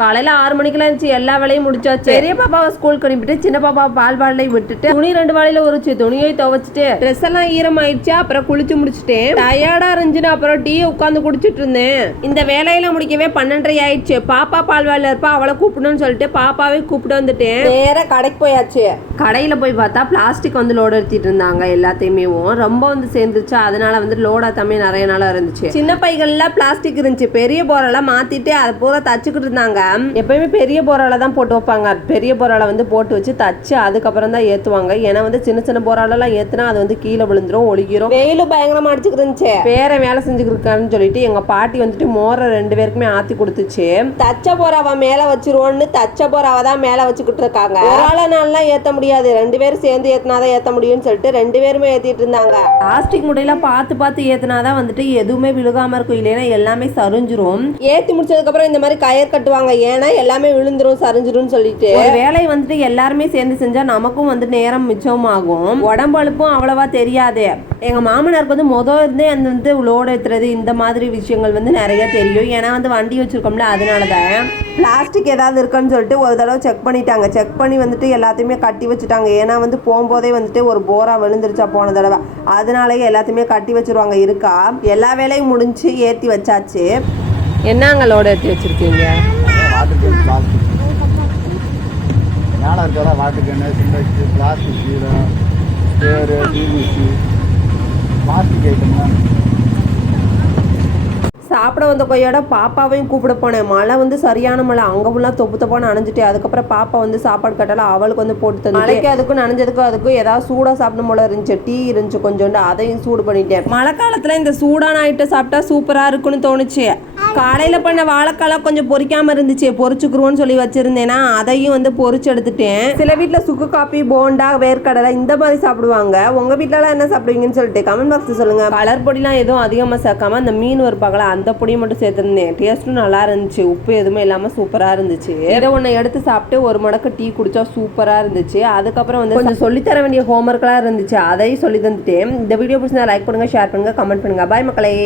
காலையில 6 மணிக்கெல்லாம் இருந்துச்சு, எல்லா வேலையும் முடிச்சாச்சு. பெரிய பாப்பாவை ஸ்கூலுக்கு அனுப்பிட்டு சின்ன பாப்பா பால் பாடலையும் விட்டுட்டு துணி 2 வாளியில உரிச்சு துணியை துவைச்சிட்டு ட்ரெஸ் எல்லாம் ஈரமாயிடுச்சு. அப்புறம் குளிச்சு முடிச்சுட்டேன். டயர்டா இருந்துச்சுன்னு அப்புறம் டீ உட்காந்து குடிச்சிட்டு இருந்தேன். இந்த வேலையில முடிக்கவே 12:30 ஆயிடுச்சு. பாப்பா பால்வாடில இருப்பா, அவளை கூப்பிடணும்னு சொல்லிட்டு பாப்பாவே கூப்பிட்டு வந்துட்டேன். நேர கடைக்கு போயாச்சு. கடையில போய் பார்த்தா பிளாஸ்டிக் வந்து லோடு எடுத்துட்டு இருந்தாங்க. எல்லாத்தையுமே ரொம்ப வந்து சேர்ந்துருச்சு. அதனால வந்து லோடா தம்பி நிறைய நாளா இருந்துச்சு. சின்ன பைகள்ல பிளாஸ்டிக் இருந்துச்சு. பெரிய போரெல்லாம் மாத்திட்டு அதை பூரா தச்சுக்கிட்டு இருந்தாங்க. எப்பயுமே பெரிய போரால தான் போட்டு வைப்பாங்க. பெரிய போரால வந்து போட்டு வச்சு தச்சு அதுக்கப்புறம் தான் ஏத்துவாங்க. ஏன்னா வந்து சின்ன சின்ன போராலெல்லாம் ஏத்துனா அது வந்து கீழே விழுந்துரும், ஒழுகிரும். வெயிலும் பயங்கரமா அடிச்சுக்கிட்டு இருந்துச்சு. வேற வேலை செஞ்சுக்கிட்டு இருக்கான்னு சொல்லிட்டு எங்க பாட்டி வந்துட்டு மோரை 2 பேருக்குமே ஆத்தி கொடுத்துச்சு. தச்ச போராவ மேல வச்சிருவோன்னு தச்ச போராவ தான் மேல வச்சுக்கிட்டு இருக்காங்க. ஒரு நாள்லாம் ஏத்த முடியாது, 2 பேரும் சேர்ந்து ஏத்தினாதான் ஏத்த முடியும்னு சொல்லிட்டு 2 பேருமே ஏத்திட்டு இருந்தாங்க. பிளாஸ்டிக் முட்டையில பார்த்து பார்த்து ஏத்தினாதான் வந்துட்டு எதுவுமே விழுகாம இருக்கும், இல்லைன்னா எல்லாமே சரிஞ்சிரும். ஏத்தி முடிச்சதுக்கு அப்புறம் இந்த மாதிரி கயிறு கட்டுவாங்க, ஏன்னா எல்லாமே விழுந்துரும் சரிஞ்சிரும் சொல்லிட்டு. ஒரு வேலையை வந்துட்டு எல்லாருமே சேர்ந்து செஞ்சா நமக்கும் வந்து நேரம் மிச்சமாகும், உடம்பு அழுப்பும் அவ்வளவா தெரியாது. எங்க மாமனாருக்கு வந்து இருந்தே அந்த வந்து லோடு ஏத்துறது இந்த மாதிரி விஷயங்கள் வந்து நிறைய தெரியும். ஏன்னா வந்து வண்டி வச்சிருக்கோம்ல, அதனாலதான் பிளாஸ்டிக் ஏதாவது இருக்குன்னு சொல்லிட்டு ஒரு தடவை செக் பண்ணிட்டாங்க. செக் பண்ணி வந்துட்டு எல்லாத்தையுமே கட்டி வச்சுட்டாங்க. ஏன்னா வந்து போகும்போதே வந்துட்டு ஒரு போரா விழுந்துருச்சா போன தடவை, அதனாலயே எல்லாத்தையுமே கட்டி வச்சிருவாங்க. இருக்கா எல்லா வேலையும் முடிஞ்சு ஏத்தி வச்சாச்சு. என்னங்க லோடு ஏற்றி வச்சிருக்கீங்க? சாப்பிட வந்த கொய்யோட பாப்பாவையும் கூப்பிட போனேன். மழை வந்து சரியான மழை, அங்கே ஃபுல்லாக தொப்பு தொப்பான்னு நனைஞ்சிட்டு. அதுக்கப்புறம் பாப்பா வந்து சாப்பாடு கட்டலாம் அவளுக்கு வந்து போட்டு தந்து. மழைக்கு அதுக்கும் நனைஞ்சதுக்கும் அதுக்கும் ஏதாவது சூடாக சாப்பிடும் போல இருந்துச்சு. டீ இருந்துச்சு கொஞ்சோண்டு, அதையும் சூடு பண்ணிட்டேன். மழை காலத்தில் இந்த சூடான ஐட்டம் சாப்பிட்டா சூப்பராக இருக்குன்னு தோணுச்சு. காலையில் பண்ண வாழைக்காலம் கொஞ்சம் பொரிக்காமல் இருந்துச்சு, பொரிச்சுக்குருவோன்னு சொல்லி வச்சுருந்தேன்னா அதையும் வந்து பொரிச்சு எடுத்துட்டேன். சில வீட்டில் சுக்கு காப்பி, போண்டா, வேர்க்கடலை இந்த மாதிரி சாப்பிடுவாங்க. உங்கள் வீட்டிலலாம் என்ன சாப்பிடுவீங்கன்னு சொல்லிட்டு கமெண்ட் பாக்ஸ் சொல்லுங்கள். கலர் பொடிலாம் எதுவும் அதிகமாக சேர்க்காம அந்த மீன் வறுப்பாங்களா அந்த பொடியை மட்டும் சேர்த்துருந்தேன். டேஸ்ட்டும் நல்லா இருந்துச்சு, உப்பு எதுவுமே இல்லாமல் சூப்பராக இருந்துச்சு. இதை ஒன்று எடுத்து சாப்பிட்டு ஒரு மடக்கு டீ குடிச்சா சூப்பராக இருந்துச்சு. அதுக்கப்புறம் வந்து கொஞ்சம் சொல்லித்தர வேண்டிய ஹோம்ஒர்க்லாம் இருந்துச்சு, அதையும் சொல்லி தந்துட்டேன். இந்த வீடியோ பிடிச்சா லைக் பண்ணுங்கள், ஷேர் பண்ணுங்கள், கமெண்ட் பண்ணுங்கள். பாய் மக்களே.